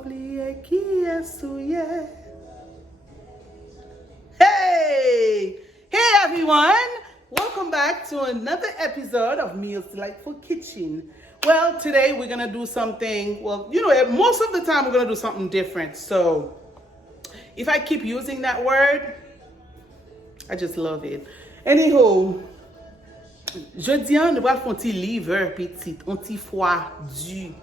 oublié qui est souillé. Hey! Hey everyone! Welcome back to another episode of Meals Delightful Kitchen. Well, today we're gonna do something, most of the time we're gonna do something different. So, if I keep using that word, I just love it. Anywho, jeudi, nous allons faire un petit liver petit, un petit foie du.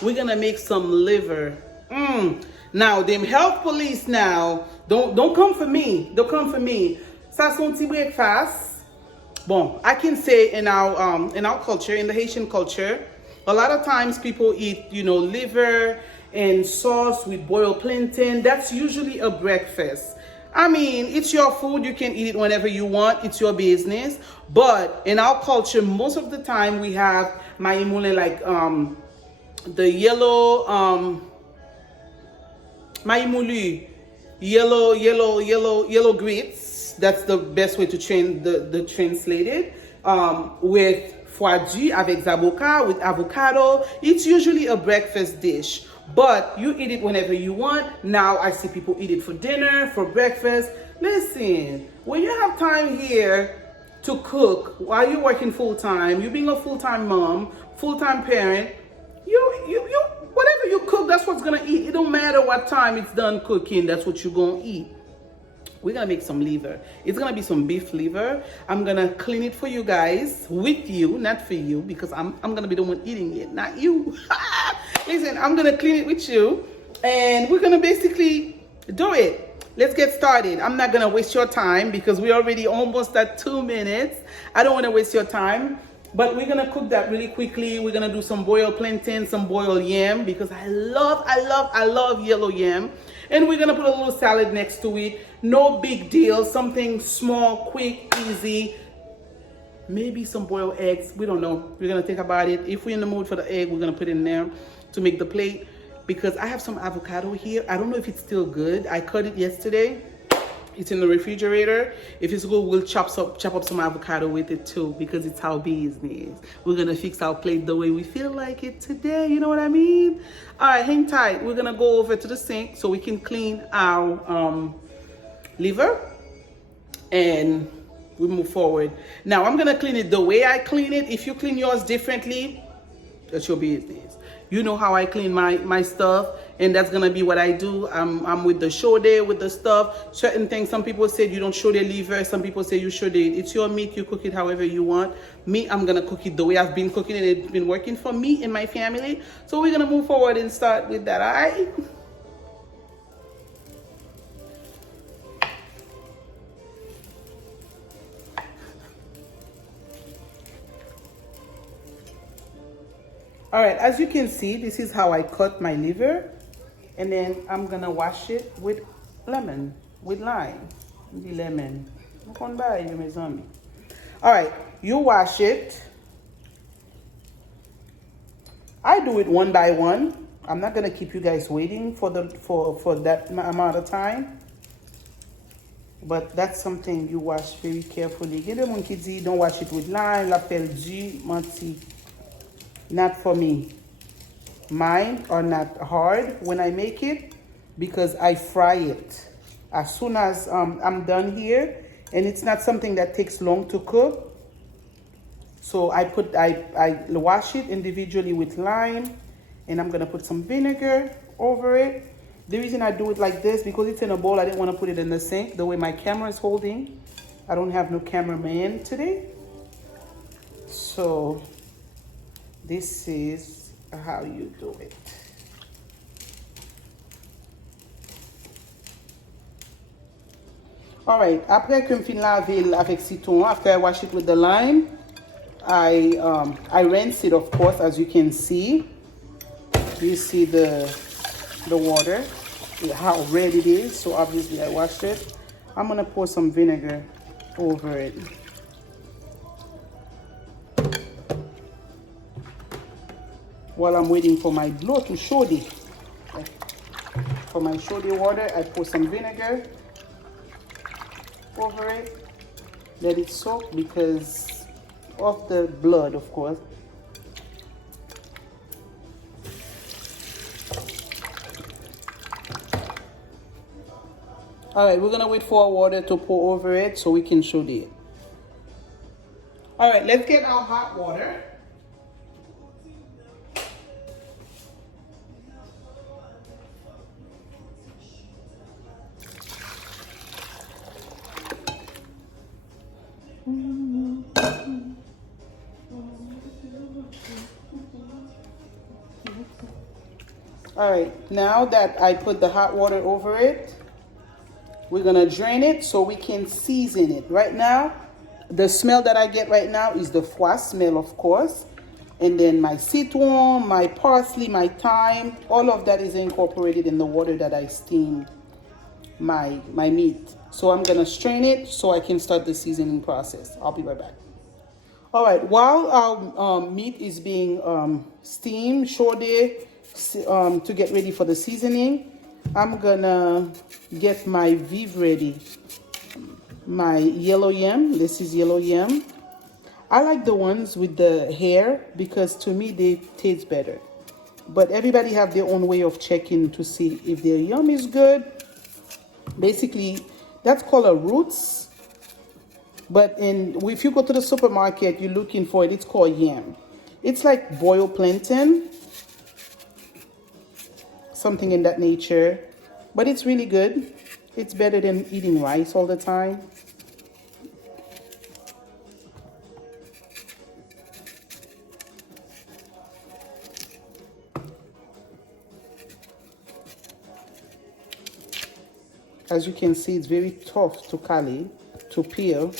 We're gonna make some liver. Now, them health police now, don't come for me. Don't come for me. Ça c'est un petit breakfast. Bon, I can say in our culture, in the Haitian culture, a lot of times people eat, liver and sauce with boiled plantain. That's usually a breakfast. I mean, it's your food. You can eat it whenever you want. It's your business. But in our culture, most of the time we have maïmoule, like the yellow maïmoule, yellow grits. That's the best way to translate it. With foie du avec zaboka, with avocado. It's usually a breakfast dish. But you eat it whenever you want. Now I see people eat it for dinner, for breakfast. Listen, when you have time here to cook while you're working full-time, you being a full-time mom, full-time parent, you whatever you cook, that's what's gonna eat. It don't matter what time it's done cooking, that's what you're gonna eat. We're gonna make some liver. It's gonna be some beef liver. I'm gonna clean it for you guys, with you, not for you, because I'm gonna be the one eating it, not you. Listen, I'm gonna clean it with you, and we're gonna basically do it. Let's get started. I'm not gonna waste your time because we're already almost at 2 minutes. I don't wanna waste your time, but we're gonna cook that really quickly. We're gonna do some boiled plantain, some boiled yam, because I love yellow yam. And we're gonna put a little salad next to it. No big deal, something small, quick, easy. Maybe some boiled eggs, we don't know. We're gonna think about it. If we're in the mood for the egg, we're gonna put it in there to make the plate, because I have some avocado here. I don't know if it's still good. I cut it yesterday. It's in the refrigerator. If it's good, we'll chop up some avocado with it too, because it's our business. We're gonna fix our plate the way we feel like it today, you know what I mean? All right, hang tight. We're gonna go over to the sink so we can clean our liver, and we move forward. Now, I'm gonna clean it the way I clean it. If you clean yours differently, that's your business. You know how I clean my stuff, and that's gonna be what I do. I'm with the shode, with the stuff. Certain things, some people say you don't show the liver, some people say you should it. It's your meat, you cook it however you want. Me, I'm gonna cook it the way I've been cooking it. It's been working for me and my family. So we're gonna move forward and start with that, all right? All right, as you can see, this is how I cut my liver, and then I'm gonna wash it with lime. The lemon. All right, you wash it. I do it one by one. I'm not gonna keep you guys waiting for that amount of time, but that's something you wash very carefully. Don't wash it with lime. La pelgi, menti. Not for me. Mine are not hard when I make it, because I fry it as soon as I'm done here, and it's not something that takes long to cook. So I wash it individually with lime, and I'm gonna put some vinegar over it. The reason I do it like this, because it's in a bowl, I didn't want to put it in the sink the way my camera is holding. I don't have no cameraman today, so this is how you do it. All right, après que je finis laver avec citron, after I wash it with the lime, I rinse it, of course, as you can see. You see the water, how red it is, so obviously I washed it. I'm gonna pour some vinegar over it. While I'm waiting for my blow to shodi. For my shodi water, I pour some vinegar over it. Let it soak because of the blood, of course. All right, we're gonna wait for our water to pour over it so we can show it. All right, let's get our hot water. All right, now that I put the hot water over it, we're gonna drain it so we can season it. Right now, the smell that I get right now is the foie smell, of course. And then my citron, my parsley, my thyme, all of that is incorporated in the water that I steam my meat. So I'm gonna strain it so I can start the seasoning process. I'll be right back. All right, while our meat is being steamed, sauteed, to get ready for the seasoning, I'm gonna get my vive ready. My yellow yam, this is yellow yam. I like the ones with the hair because to me they taste better. But everybody have their own way of checking to see if their yam is good. Basically, that's called a roots. But if you go to the supermarket, you're looking for it, it's called yam. It's like boiled plantain, something in that nature. But it's really good. It's better than eating rice all the time. As you can see, it's very tough to peel.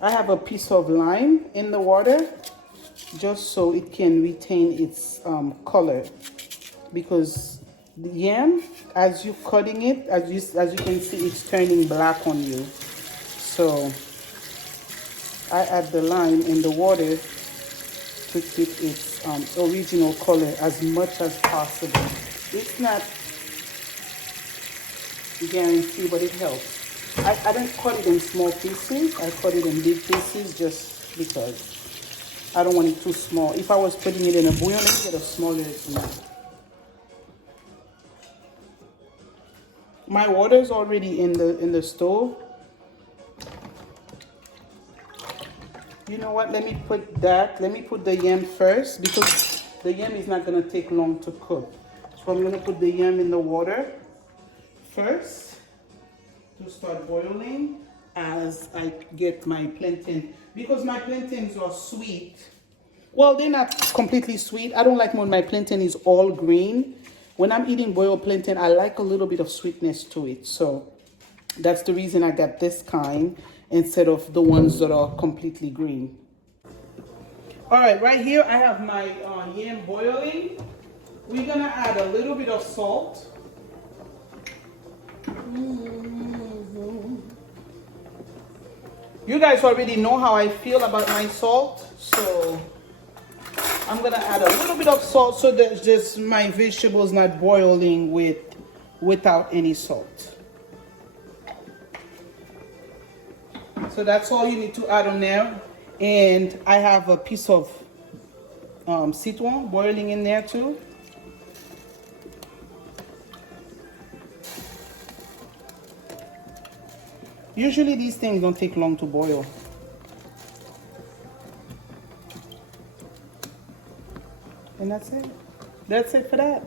I have a piece of lime in the water just so it can retain its color, because the yam, as you're cutting it, as you can see, it's turning black on you. So I add the lime in the water to keep its original color as much as possible. It's not guaranteed, but it helps. I don't cut it in small pieces. I cut it in big pieces just because I don't want it too small. If I was putting it in a bouillon, I'd get a smaller amount. My water is already in the stove. You know what? Let me put the yam first because the yam is not gonna take long to cook. So I'm gonna put the yam in the water first to start boiling as I get my plantain, because my plantains are sweet. Well, they're not completely sweet. I don't like when my plantain is all green. When I'm eating boiled plantain, I like a little bit of sweetness to it. So that's the reason I got this kind instead of the ones that are completely green. All right, right here I have my yam boiling. We're gonna add a little bit of salt. You guys already know how I feel about my salt, so I'm gonna add a little bit of salt so that just my vegetables not boiling without any salt. So that's all you need to add on there. And I have a piece of citron boiling in there too. Usually these things don't take long to boil. And that's it. That's it for that.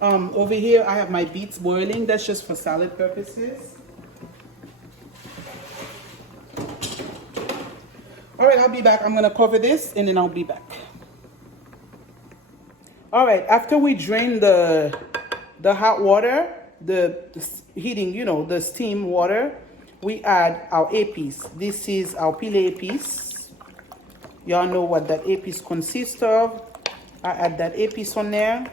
Over here I have my beets boiling. That's just for salad purposes. All right, I'll be back. I'm gonna cover this and then I'll be back. All right, after we drain the hot water, the heating, the steam water, we add our épices. This is our pile épices. Y'all know what that épice consists of. I add that épice on there.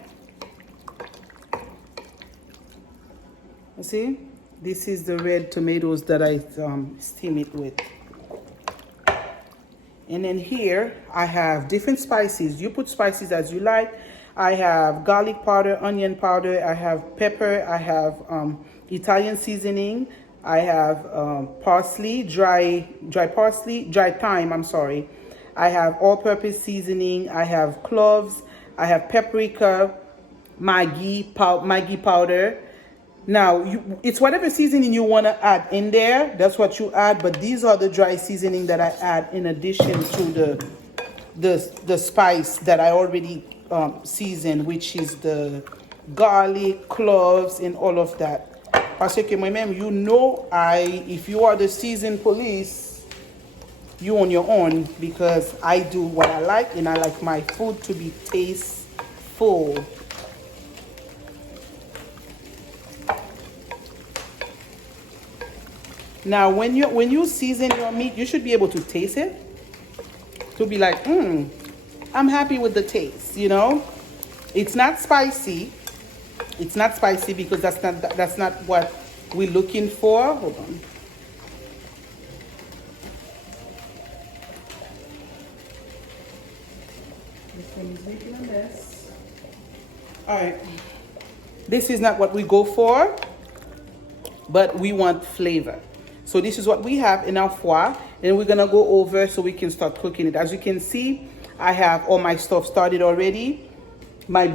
You see, this is the red tomatoes that I steam it with. And then here I have different spices. You put spices as you like. I have garlic powder, onion powder, I have pepper, I have Italian seasoning, I have parsley, dry thyme, I'm sorry. I have all-purpose seasoning, I have cloves, I have paprika, Maggi powder. Now, it's whatever seasoning you want to add in there. That's what you add. But these are the dry seasoning that I add in addition to the spice that I already seasoned, which is the garlic, cloves, and all of that. Parce que moi-même, you know, if you are the seasoned police, you on your own, because I do what I like, and I like my food to be tasteful. Now, when you season your meat, you should be able to taste it, to be like, I'm happy with the taste. You know, it's not spicy. It's not spicy because that's not what we're looking for. Hold on. This one is making a mess. All right. This is not what we go for, but we want flavor. So this is what we have in our foie, and we're gonna go over so we can start cooking it. As you can see, I have all my stuff started already. My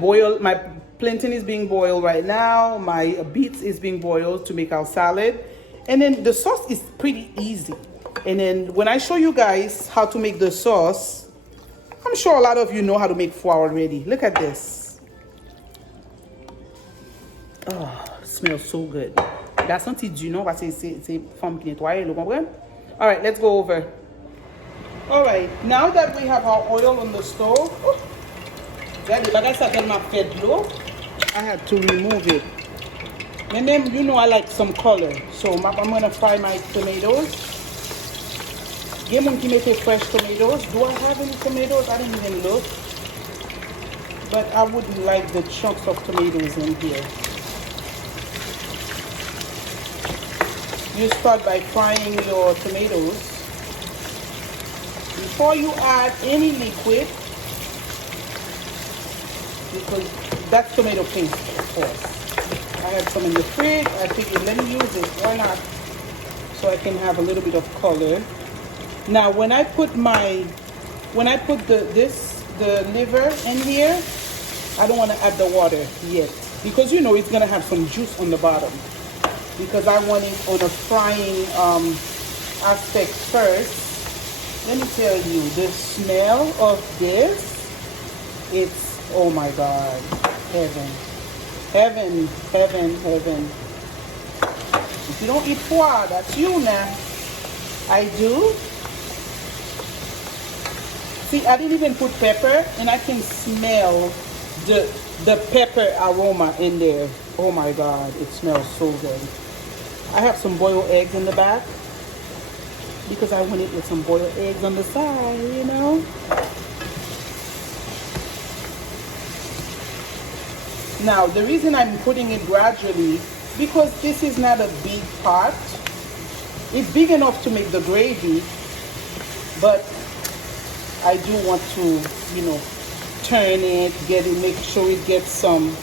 plantain is being boiled right now. My beets is being boiled to make our salad. And then the sauce is pretty easy. And then when I show you guys how to make the sauce, I'm sure a lot of you know how to make foie already. Look at this. Oh, it smells so good. La senti du non parce que c'est femme qui nettoie, vous comprenez? All right, let's go over. All right, now that we have our oil on the stove, I had to remove it. And then, you know, I like some color, so I'm gonna fry my tomatoes. Get mon qui mette fresh tomatoes. Do I have any tomatoes? I didn't even look. But I wouldn't like the chunks of tomatoes in here. You start by frying your tomatoes. Before you add any liquid, because that's tomato paste, of course. I have some in the fridge. I figured, let me use it. Why not? So I can have a little bit of color. Now, when I put the liver in here, I don't want to add the water yet, because you know it's gonna have some juice on the bottom. Because I want it on a frying aspect first. Let me tell you, the smell of this, it's, oh my God, heaven. Heaven, heaven, heaven. If you don't eat foie, that's you now. I do. See, I didn't even put pepper, and I can smell the pepper aroma in there. Oh my God, it smells so good. I have some boiled eggs in the back because I went it with some boiled eggs on the side, you know. Now, the reason I'm putting it gradually, because this is not a big pot. It's big enough to make the gravy, but I do want to, you know, turn it, make sure it gets some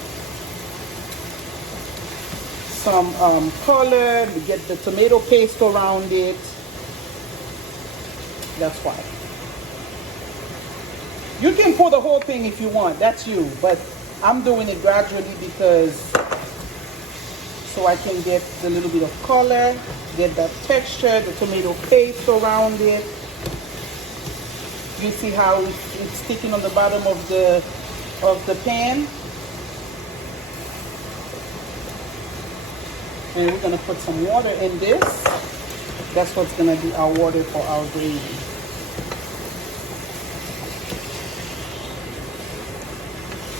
color, get the tomato paste around it. That's why. You can pour the whole thing if you want, that's you, but I'm doing it gradually because so I can get a little bit of color, get that texture, the tomato paste around it. You see how it's sticking on the bottom of the pan? And we're gonna put some water in this. That's what's gonna be our water for our gravy.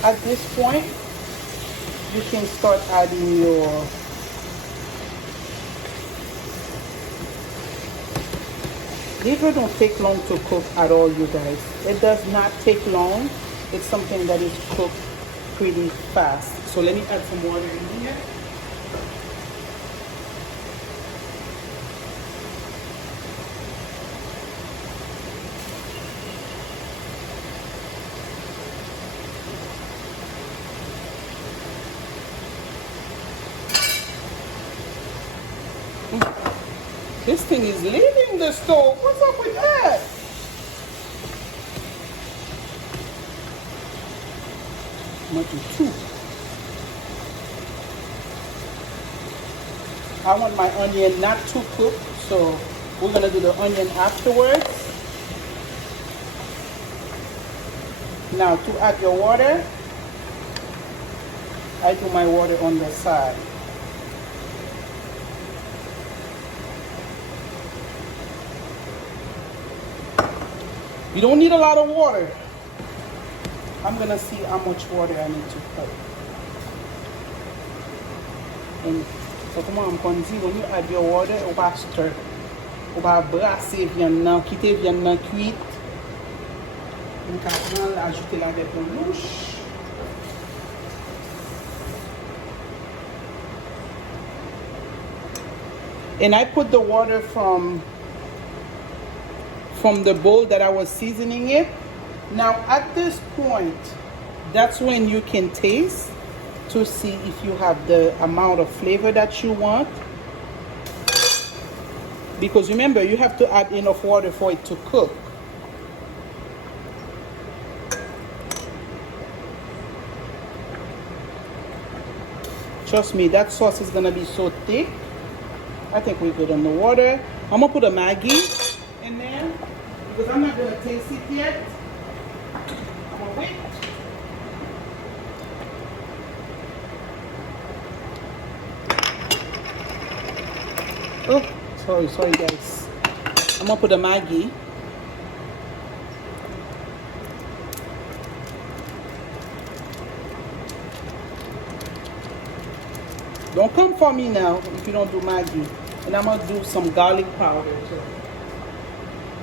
At this point, you can start adding your liver. Don't take long to cook at all, you guys. It does not take long. It's something that is cooked pretty fast. So let me add some water in here. This thing is leaving the stove. What's up with that? Might be two. I want my onion not too cooked, so we're gonna do the onion afterwards. Now to add your water, I do my water on the side. You don't need a lot of water. I'm gonna see how much water I need to put. And so comment on qu'on dit, when you add your water, on va stir. On va brasser viande nan, quitter viande nan cuite. On va prendre, ajouter la avec une louche. And I put the water from the bowl that I was seasoning it. Now at this point, that's when you can taste to see if you have the amount of flavor that you want. Because remember, you have to add enough water for it to cook. Trust me, that sauce is gonna be so thick. I think we're good on the water. I'm gonna put a Maggi in there because I'm not gonna taste it yet. I'm gonna wait. Oh, sorry guys. I'm gonna put a Maggi. Don't come for me now if you don't do Maggi. And I'm gonna do some garlic powder too.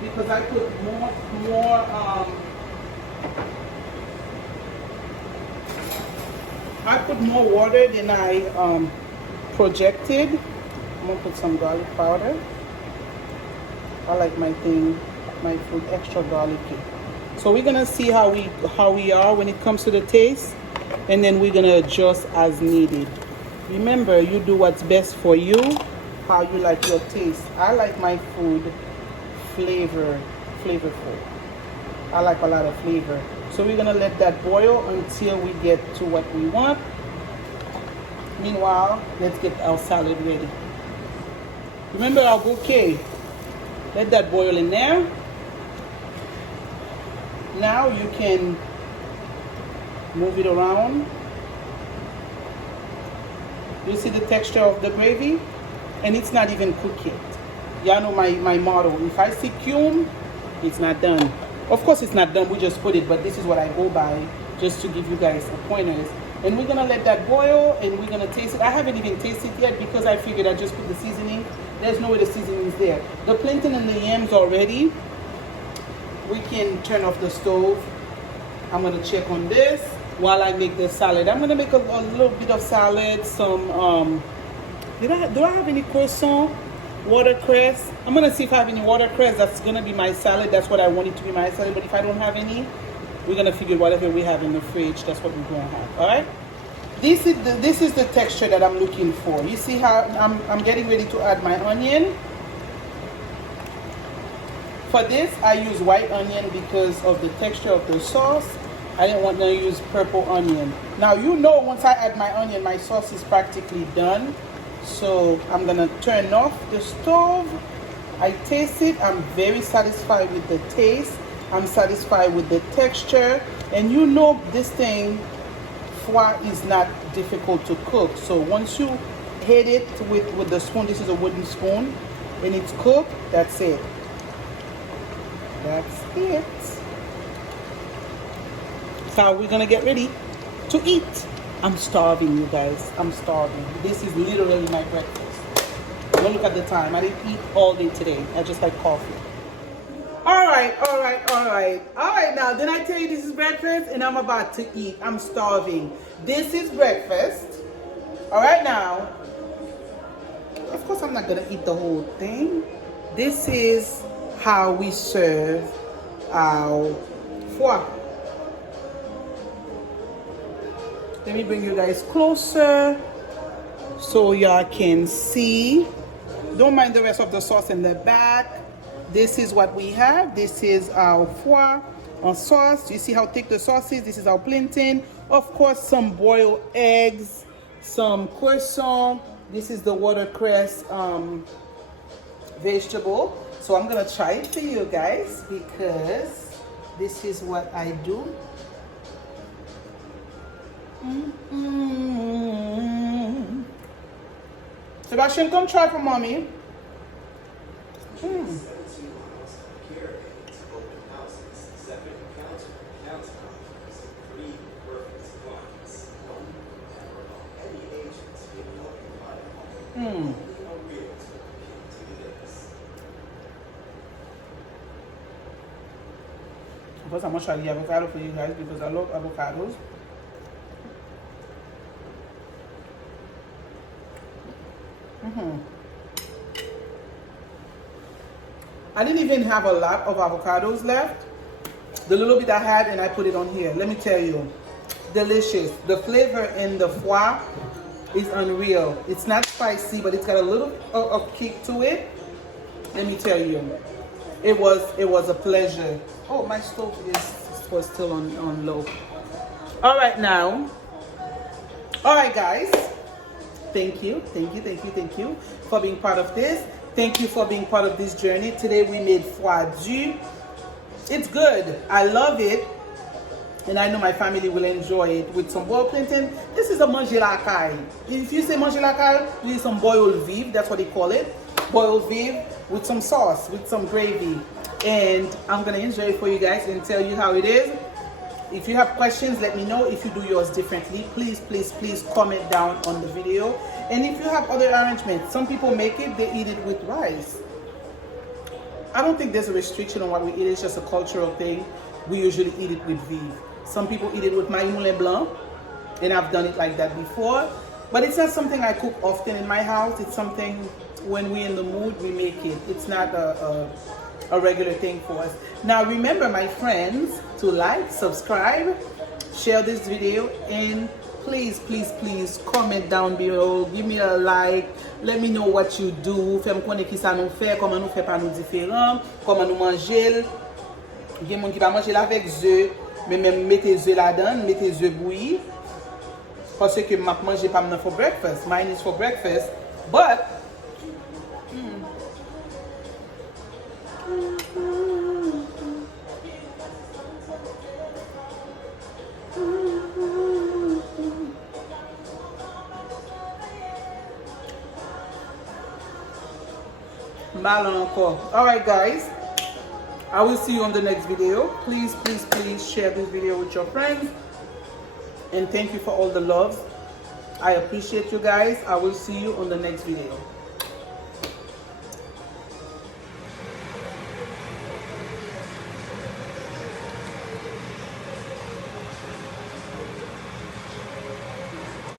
Because I put more water than I projected. I'm gonna put some garlic powder. I like my food extra garlicky. So we're gonna see how we are when it comes to the taste, and then we're gonna adjust as needed. Remember, you do what's best for you, how you like your taste. I like my food flavorful. I like a lot of flavor. So we're gonna let that boil until we get to what we want. Meanwhile, let's get our salad ready. Remember our bouquet. Let that boil in there. Now you can move it around. You see the texture of the gravy? And it's not even cooked yet. Y'all know my motto. If I see cume, it's not done. Of course it's not done, we just put it, but this is what I go by, just to give you guys a pointers. And we're gonna let that boil and we're gonna taste it. I haven't even tasted it yet because I figured I just put the seasoning. There's no way the seasoning is there. The plantain and the yams are ready. We can turn off the stove. I'm gonna check on this while I make the salad. I'm gonna make a little bit of salad, some, do I have any croissant? Watercress. I'm gonna see if I have any watercress. That's gonna be my salad. That's what I want it to be, my salad. But if I don't have any, we're gonna figure whatever we have in the fridge, that's what we're gonna have. All right. This is the texture that I'm looking for. You see how I'm getting ready to add my onion. For this, I use white onion because of the texture of the sauce. I didn't want to use purple onion. Now you know once I add my onion, my sauce is practically done. So I'm gonna turn off the stove. I taste it. I'm very satisfied with the taste. I'm satisfied with the texture. And you know this thing, foie is not difficult to cook. So once you hit it with the spoon, this is a wooden spoon, and it's cooked, that's it. That's it. So we're gonna get ready to eat. I'm starving, you guys. I'm starving. This is literally my breakfast. Don't look at the time. I didn't eat all day today. I just like coffee. All right. Now, didn't I tell you this is breakfast? And I'm about to eat. I'm starving. This is breakfast. All right, now. Of course, I'm not going to eat the whole thing. This is how we serve our foie. Let me bring you guys closer so y'all can see. Don't mind the rest of the sauce in the back. This is what we have. This is our foie on sauce. You see how thick the sauce is? This is our plantain. Of course, some boiled eggs, some croissant, This is the watercress vegetable. So I'm gonna try it for you guys because this is what I do. Sebastian, come try for mommy. Because I'm gonna try the avocado for you guys because I love avocados. I didn't even have a lot of avocados left. The little bit I had, and I put it on here. Let me tell you, delicious. The flavor in the foie is unreal. It's not spicy, but it's got a little of kick to it. Let me tell you, it was a pleasure. Oh, my stove was still on low. All right now. All right, guys. Thank you for being part of this. Thank you for being part of this journey. Today we made foie dure. It's good. I love it. And I know my family will enjoy it with some boiled plantain. This is a manger la caille. If you say manger la caille, you need some boiled vive. That's what they call it. Boiled vive with some sauce, with some gravy. And I'm going to enjoy it for you guys and tell you how it is. If you have questions, let me know. If you do yours differently, please comment down on the video. And if you have other arrangements, some people make it, they eat it with rice. I don't think there's a restriction on what we eat. It's just a cultural thing. We usually eat it with vive. Some people eat it with maïs moulin blanc, and I've done it like that before. But it's not something I cook often in my house. It's something when we're in the mood, we make it. It's not a regular thing for us. Now remember, my friends, to like, subscribe, share this video, and please comment down below. Give me a like. Let me know what you do. Fais me connaître qui ça nous fait, comment nous fait pas nous différents, comment nous manger. Il y a des gens qui va manger avec œufs, mais même mettez œufs là-dedans, mettez œufs bouillis. Parce que je mange pas for breakfast. Mine is for breakfast, but alright guys, I will see you on the next video. Please share this video with your friends, and thank you for all the love. I appreciate you guys. I will see you on the next video.